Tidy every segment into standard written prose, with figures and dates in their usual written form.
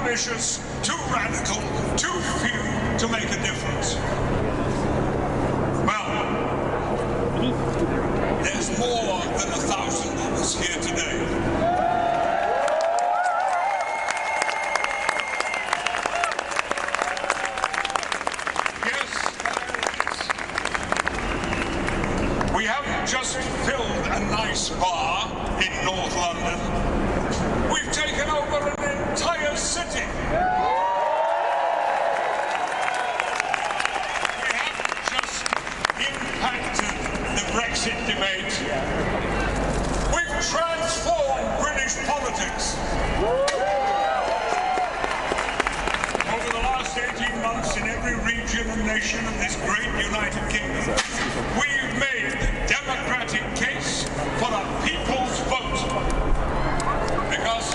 ambitious, too radical, too few to make a difference. Well, there's more than 1,000 of us here today. We haven't just filled a nice bar in North London. We've taken over an entire city. We haven't just impacted the Brexit debate. We've transformed British politics. Over the last 18 months in every region and nation of this great United Kingdom, we've made the democratic case for the people's vote. Because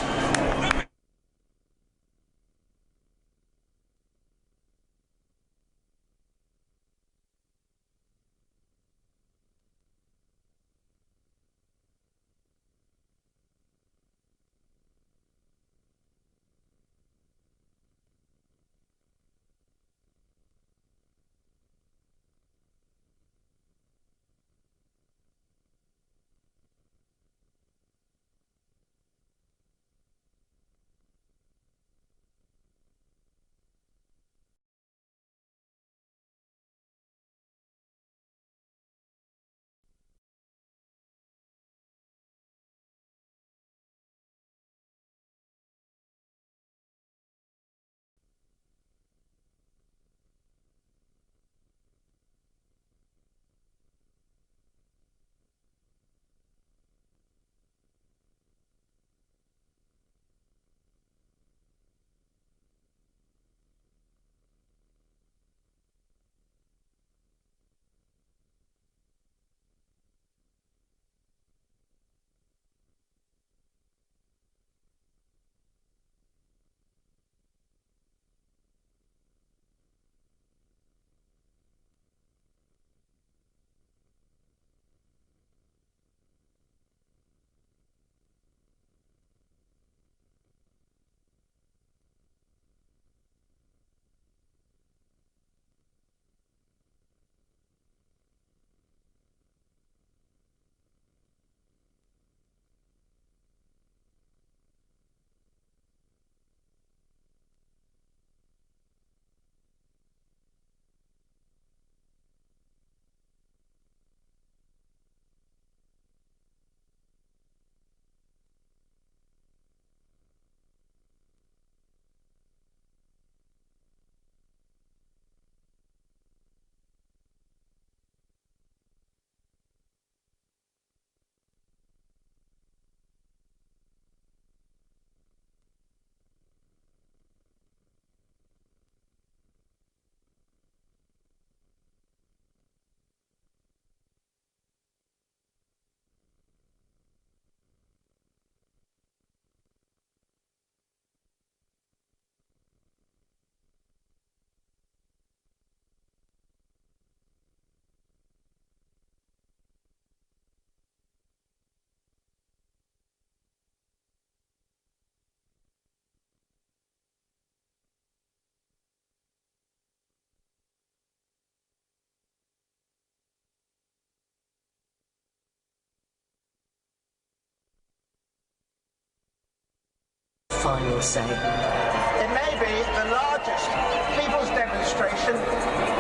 final say. It may be the largest people's demonstration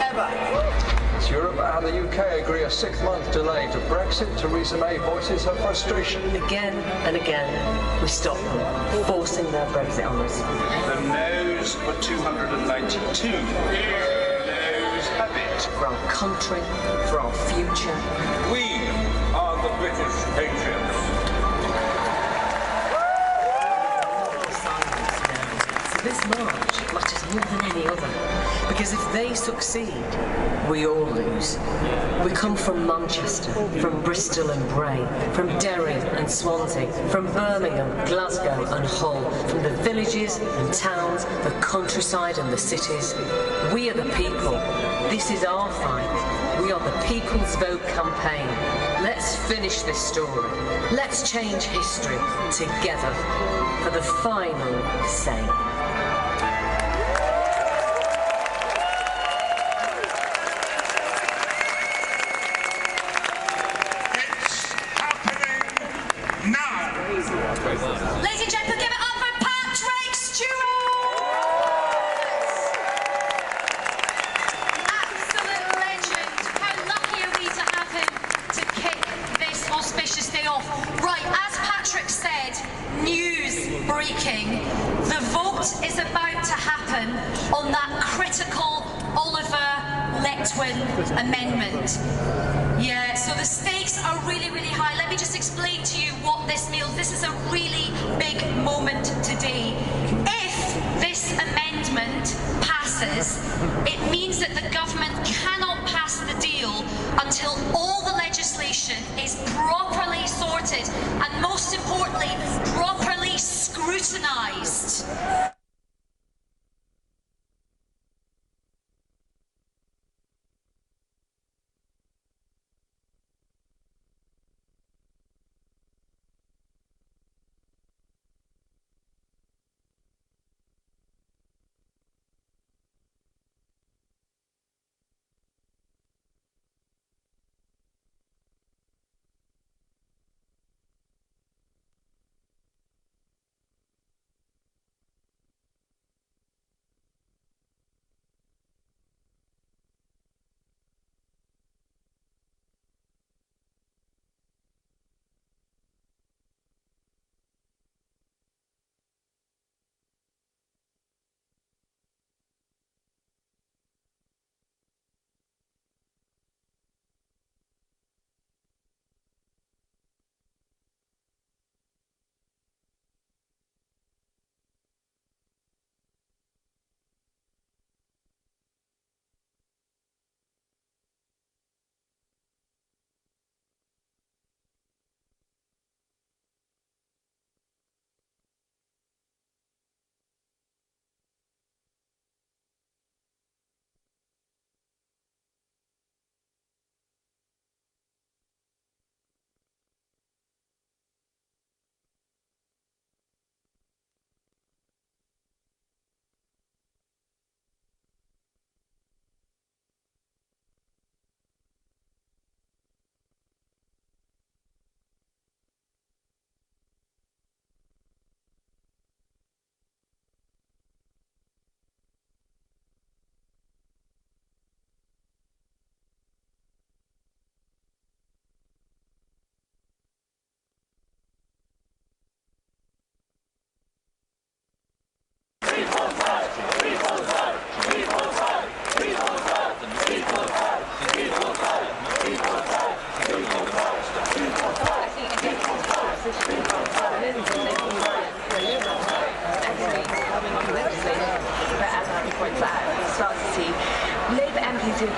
ever. As Europe and the UK agree a 6-month delay to Brexit, Theresa May voices her frustration. Again and again, we stop them, forcing their Brexit on us. The noes were 292. Noes have it. For our country, for our future. We are the British patriots. This march matters more than any other, because if they succeed, we all lose. We come from Manchester, from Bristol and Bray, from Derry and Swansea, from Birmingham, Glasgow and Hull, from the villages and towns, the countryside and the cities. We are the people. This is our fight. We are the People's Vote campaign. Let's finish this story. Let's change history together for the final say. The vote is about to happen on that critical Oliver Letwin amendment. Yeah, so the stakes are really, really high. Let me just explain to you what this means. This is a really big moment today. If this amendment passes, it means that the government cannot pass the deal until all the legislation is properly sorted and, most importantly, properly scrutinised.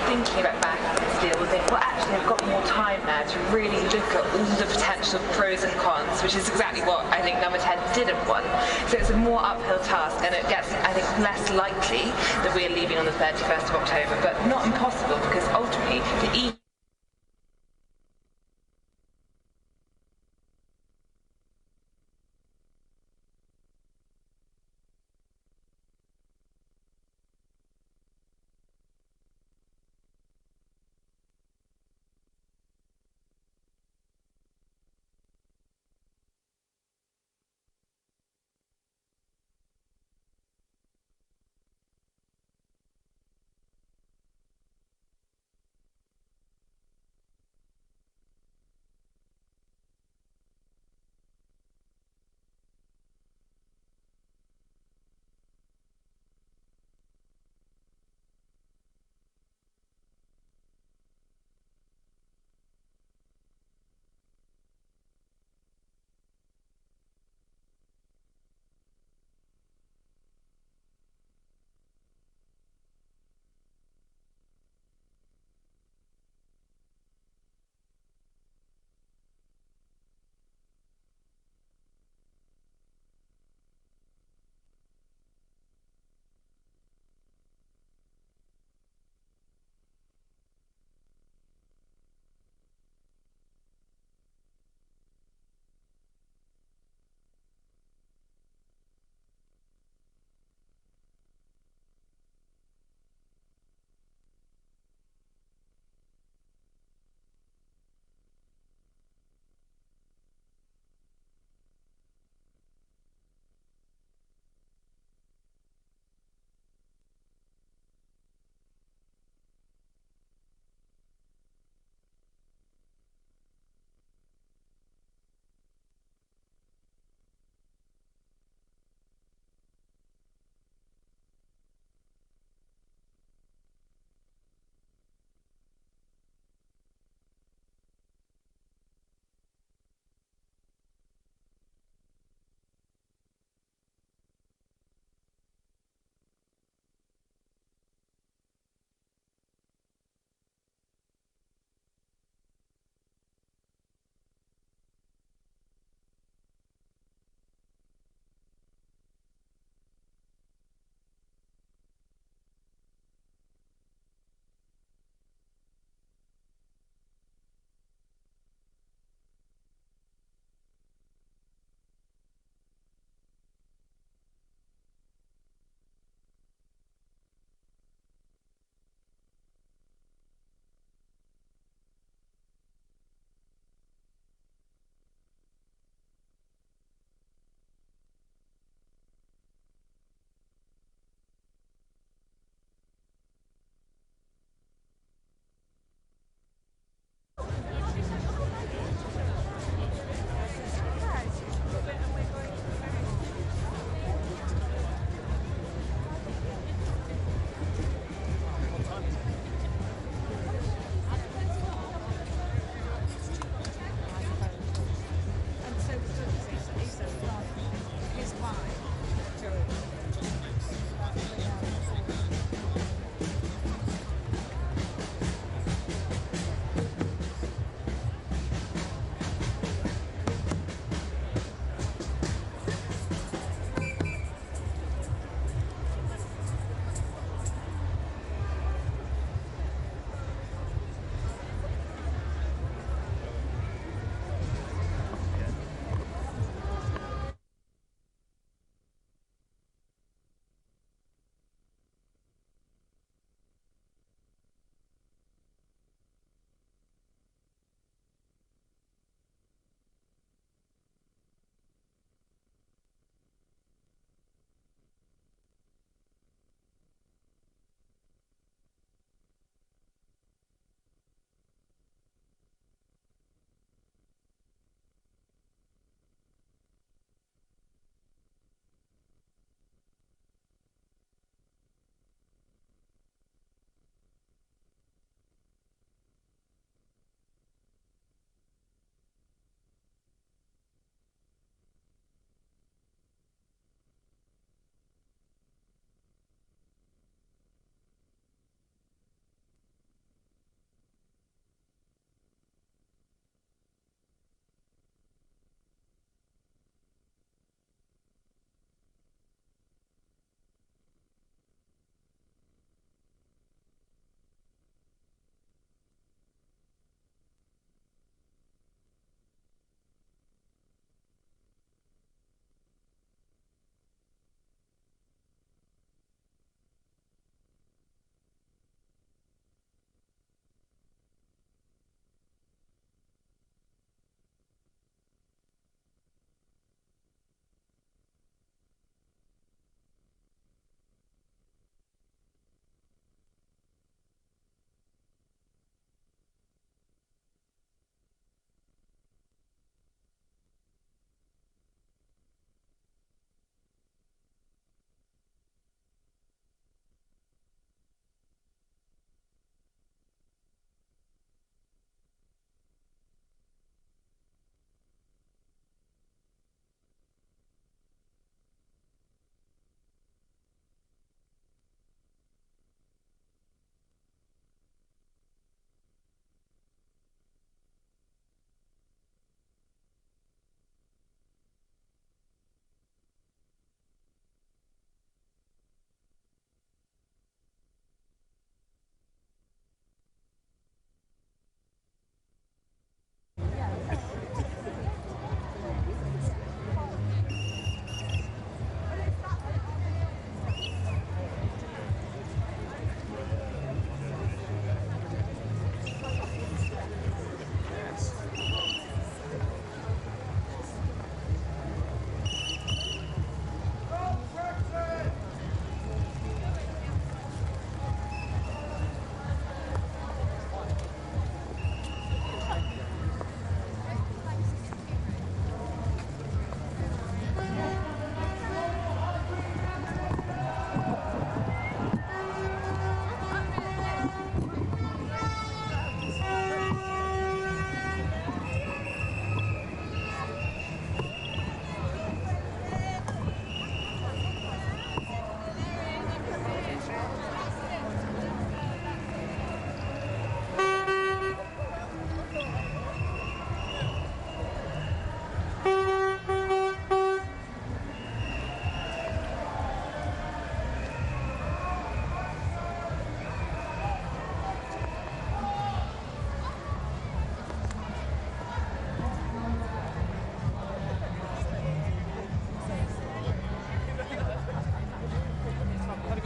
Thinking about backing this deal, will think, well, actually, I've got more time now to really look at all the potential pros and cons, which is exactly what I think number 10 didn't want. So it's a more uphill task, and it gets, I think, less likely that we're leaving on the 31st of October, but not impossible, because ultimately the EU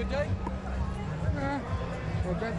good day? Well, that's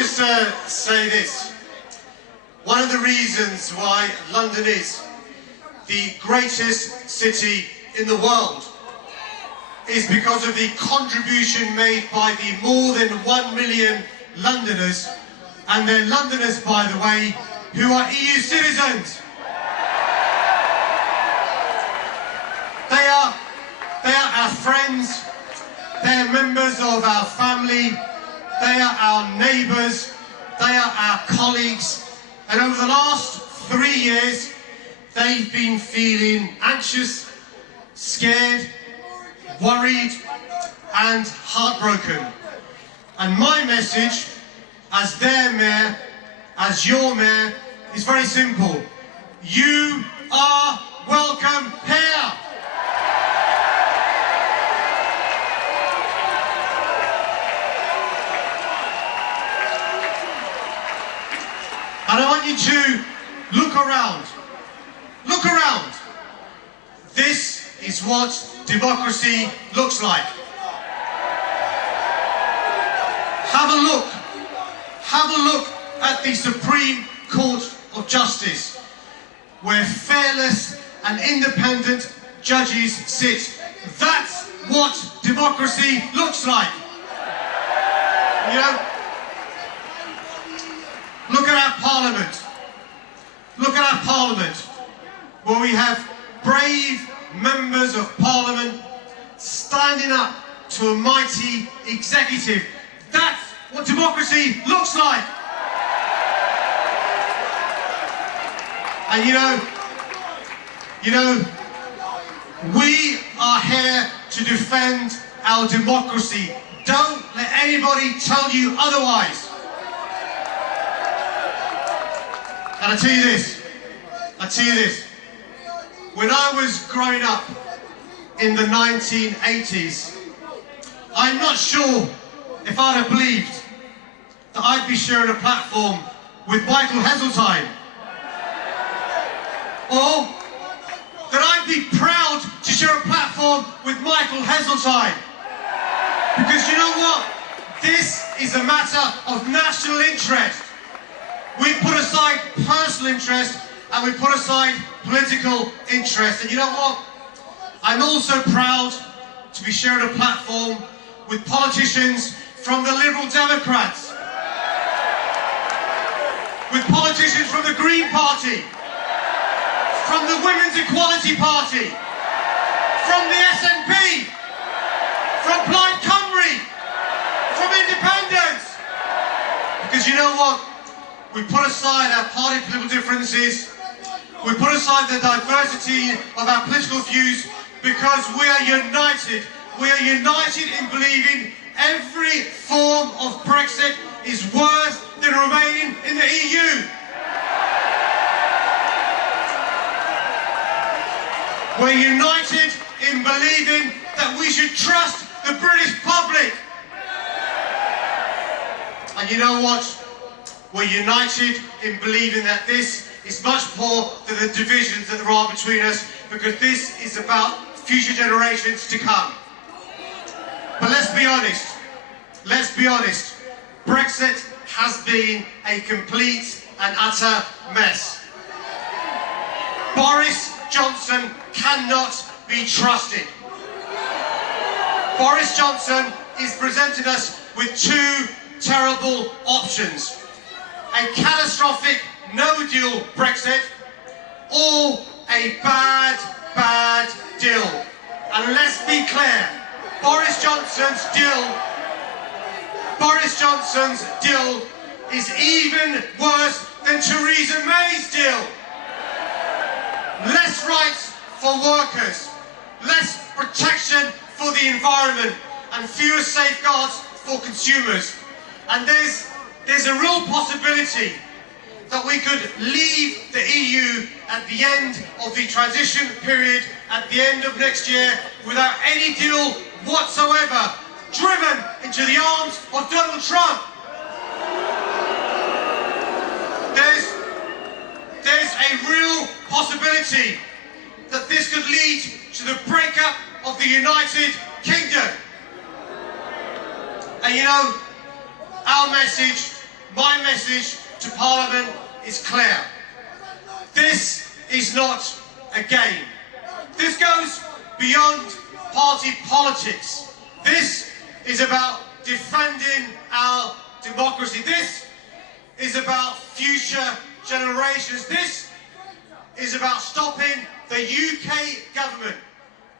just say this. One of the reasons why London is the greatest city in the world is because of the contribution made by the more than 1 million Londoners, and they're Londoners, by the way, who are EU citizens. They are our friends, they are members of our family, they are our neighbours, they are our colleagues, and over the last 3 years they've been feeling anxious, scared, worried and heartbroken. And my message as their mayor, as your mayor, is very simple. You are welcome here. And I want you to look around. Look around. This is what democracy looks like. Have a look. Have a look at the Supreme Court of Justice, where fearless and independent judges sit. That's what democracy looks like. You know, look at our Parliament. Look at our Parliament, where we have brave members of Parliament standing up to a mighty executive. That's what democracy looks like. And you know, we are here to defend our democracy. Don't let anybody tell you otherwise. And I tell you this, when I was growing up in the 1980s, I'm not sure if I'd have believed that I'd be sharing a platform with Michael Heseltine, or that I'd be proud to share a platform with Michael Heseltine. Because you know what? This is a matter of national interest. We put aside personal interest and we put aside political interest. And you know what? I'm also proud to be sharing a platform with politicians from the Liberal Democrats, with politicians from the Green Party, from the Women's Equality Party, from the SNP, from Plaid Cymru, from Independents. Because you know what? We put aside our party political differences, we put aside the diversity of our political views, because we are united. We are united in believing every form of Brexit is worse than remaining in the EU. We're united in believing that we should trust the British public. And you know what? We're united in believing that this is much more than the divisions that there are between us, because this is about future generations to come. But let's be honest. Let's be honest. Brexit has been a complete and utter mess. Boris Johnson cannot be trusted. Boris Johnson is presenting us with two terrible options. A catastrophic no-deal Brexit, or a bad deal. And let's be clear, Boris Johnson's deal is even worse than Theresa May's deal. Less rights for workers, less protection for the environment, and fewer safeguards for consumers. And there's a real possibility that we could leave the EU at the end of the transition period, at the end of next year, without any deal whatsoever, driven into the arms of Donald Trump. There's a real possibility that this could lead to the breakup of the United Kingdom. And you know, our message my message to Parliament is clear. This is not a game. This goes beyond party politics. This is about defending our democracy. This is about future generations. This is about stopping the UK government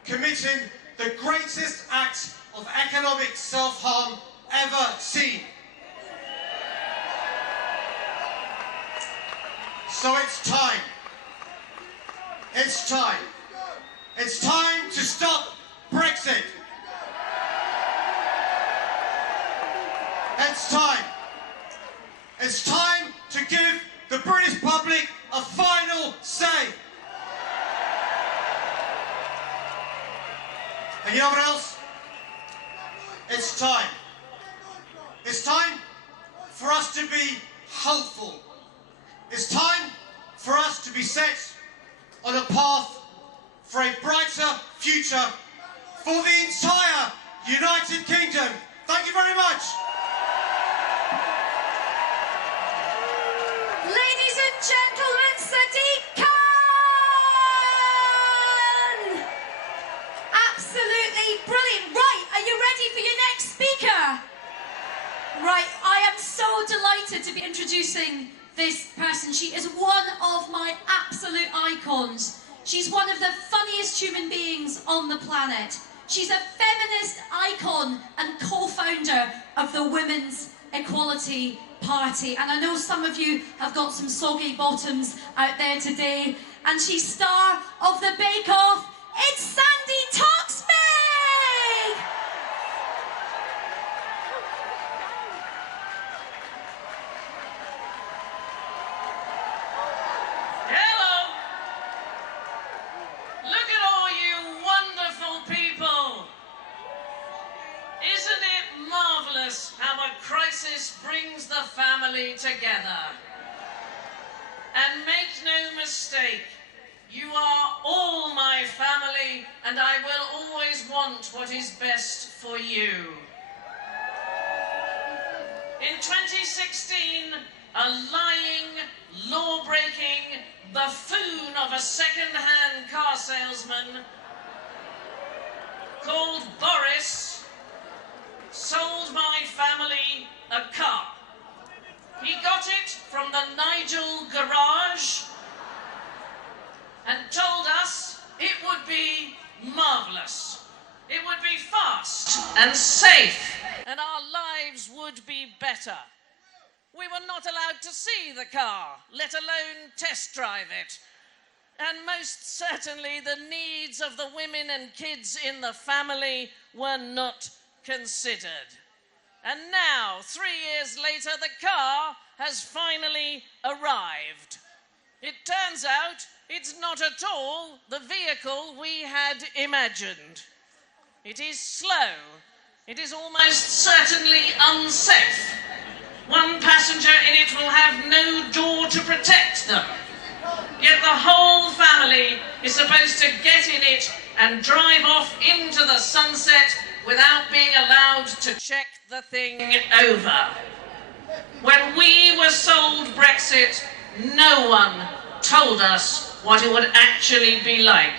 committing the greatest act of economic self-harm ever seen. So it's time. It's time. It's time to stop Brexit. It's time. It's time to give the British public a final say. And you know what else? It's time. It's time for us to be hopeful. It's time for us to be set on a path for a brighter future for the entire United Kingdom. Thank you very much. Ladies and gentlemen, Sadiq Khan! Absolutely brilliant. Right, are you ready for your next speaker? Right, I am so delighted to be introducing this person. She is one of my absolute icons. She's one of the funniest human beings on the planet. She's a feminist icon and co-founder of the Women's Equality Party. And I know some of you have got some soggy bottoms out there today. And she's star of the Bake Off. It's Sandy Toksvig! Hello! Look at all you wonderful people! Isn't it marvellous how a crisis brings the family together? And make no mistake, you are all my family, and I will always want what is best for you. In 2016, a lying, law-breaking buffoon of a second-hand car salesman called Boris sold my family a car. He got it from the Nigel garage and told us it would be marvellous. It would be fast and safe, and our lives would be better. We were not allowed to see the car, let alone test drive it. And most certainly the needs of the women and kids in the family were not considered. And now, 3 years later, the car has finally arrived. It turns out it's not at all the vehicle we had imagined. It is slow. It is almost certainly unsafe. One passenger in it will have no door to protect them. Yet the whole family is supposed to get in it and drive off into the sunset without being allowed to check the thing over. When we were sold Brexit, no one told us what it would actually be like.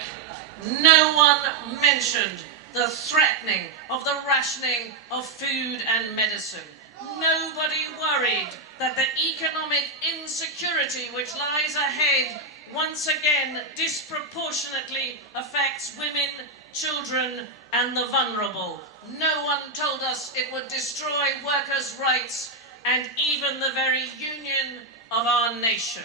No one mentioned the threatening of the rationing of food and medicine. Nobody worried that the economic insecurity which lies ahead once again disproportionately affects women, children and the vulnerable. No one told us it would destroy workers' rights and even the very union of our nation.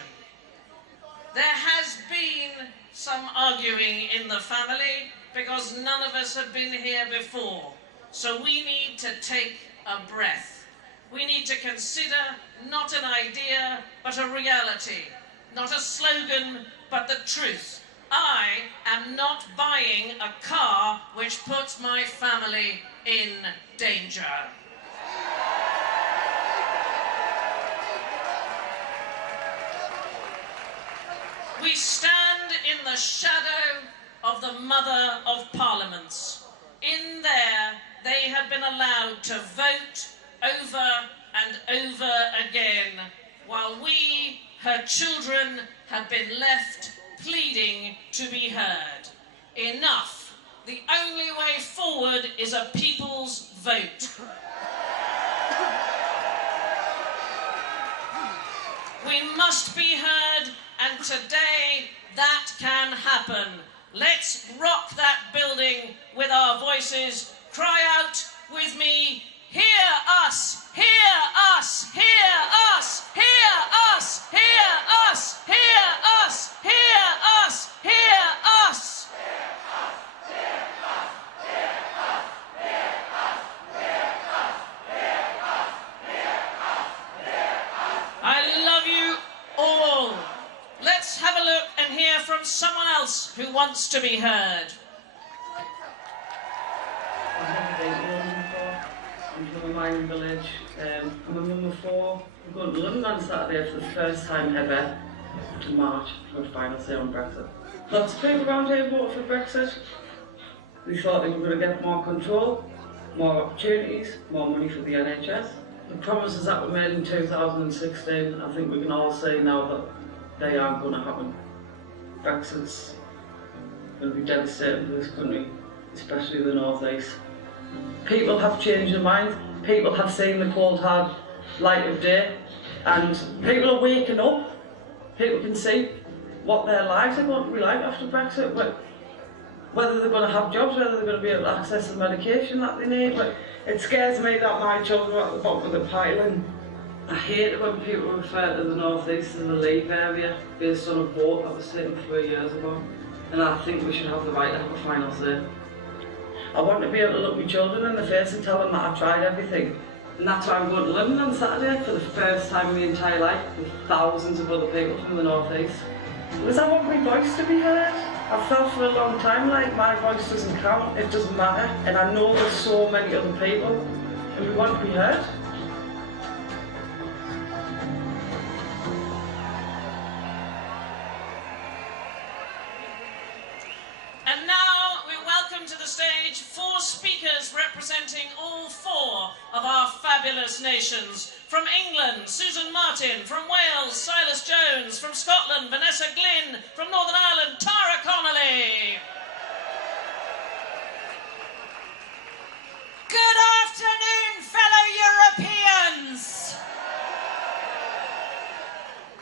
There has been some arguing in the family because none of us have been here before. So we need to take a breath. We need to consider not an idea, but a reality. Not a slogan, but the truth. I am not buying a car which puts my family in danger. We stand in the shadow of the Mother of Parliaments. In there, they have been allowed to vote over and over again, while we, her children, have been left pleading to be heard. Enough. The only way forward is a people's vote. We must be heard, and today that can happen. Let's rock that building with our voices. Cry out with me, hear us, hear us, hear us, hear us, hear us, hear us, hear us, hear us. I love you all. Let's have a look and hear from someone else who wants to be heard. I'm from a mining village. I'm a mum of 4. I'm going to London on Saturday for the first time ever to march for a final say on Brexit. Lots of people around here voted for Brexit. They thought they were going to get more control, more opportunities, more money for the NHS. The promises that were made in 2016, I think we can all say now that they aren't going to happen. Brexit's going to be devastating for this country, especially the North East. People have changed their mind, people have seen the cold hard light of day, and people are waking up. People can see what their lives are going to be like after Brexit, whether they're going to have jobs, whether they're going to be able to access the medication that they need. But it scares me that my children are at the bottom of the pile, and I hate it when people refer to the North East as the Leave area based on a vote that was taken 3 years ago. And I think we should have the right to have a final say. I want to be able to look my children in the face and tell them that I've tried everything. And that's why I'm going to London on Saturday for the first time in my entire life with thousands of other people from the North East. Because I want my voice to be heard. I've felt for a long time like my voice doesn't count, it doesn't matter. And I know there's so many other people and we want to be heard. And now we welcome to the stage 4 speakers representing all 4 of our fabulous nations. From England, Susan Martin. From Wales, Silas Jones. From Scotland, Vanessa Glynn. From Northern Ireland, Tara Connolly. Good afternoon, fellow Europeans.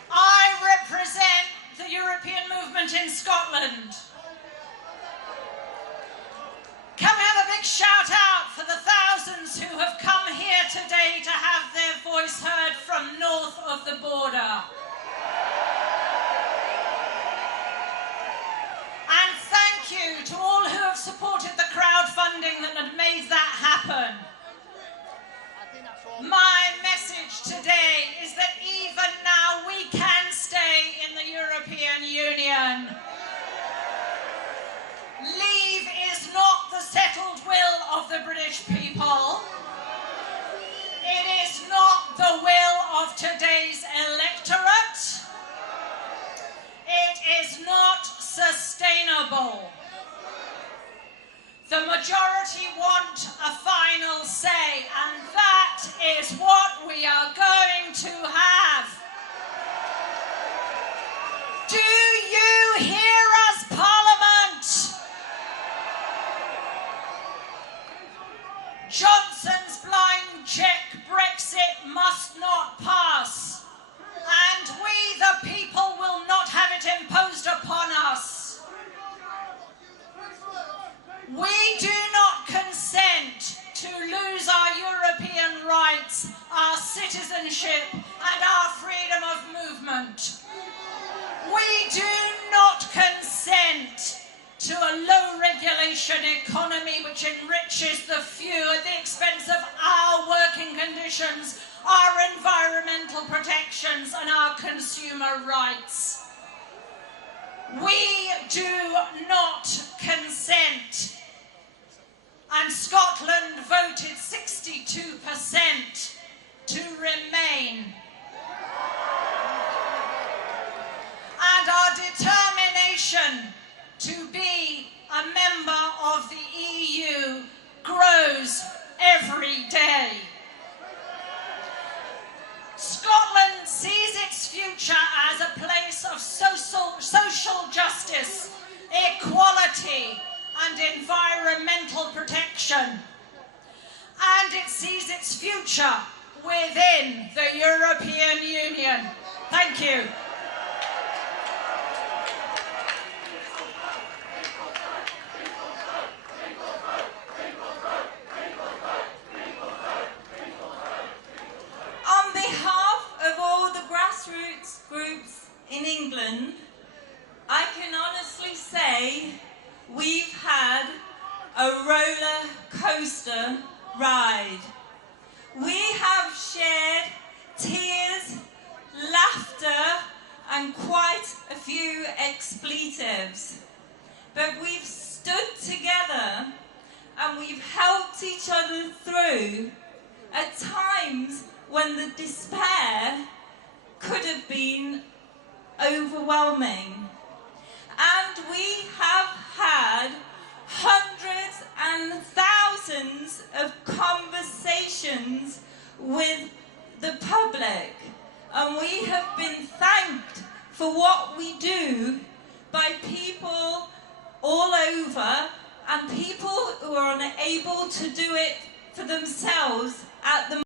I represent the European movement in Scotland. Can we have a big shout out for the thousands who have come here today to have their voice heard from north of the border? And thank you to all who have supported the crowdfunding that had made that happen. My message today is that even now we can stay in the European Union. Leave is not the settled will of the British people. It is not the will of today's electorate. It is not sustainable. The majority want a final say, and that is what we are going to have. Do you hear us, Parliament? Johnson's blind check Brexit must not pass, and we the people will not have it imposed upon us. We do not consent to lose our European rights, our citizenship and our freedom of movement. We do not consent to a low regulation economy which enriches the few at the expense of our working conditions, our environmental protections and our consumer rights. We do not consent, and Scotland voted 62% to remain. And our determination to be a member of the EU grows every day. election. And it sees its future within the European Union. Thank you. On behalf of all the grassroots groups in England, I can honestly say we've had a roller coaster ride. We have shared tears, laughter, and quite a few expletives. But we've stood together and we've helped each other through at times when the despair could have been overwhelming. And we have had hundreds and thousands of conversations with the public, and we have been thanked for what we do by people all over and people who are unable to do it for themselves at the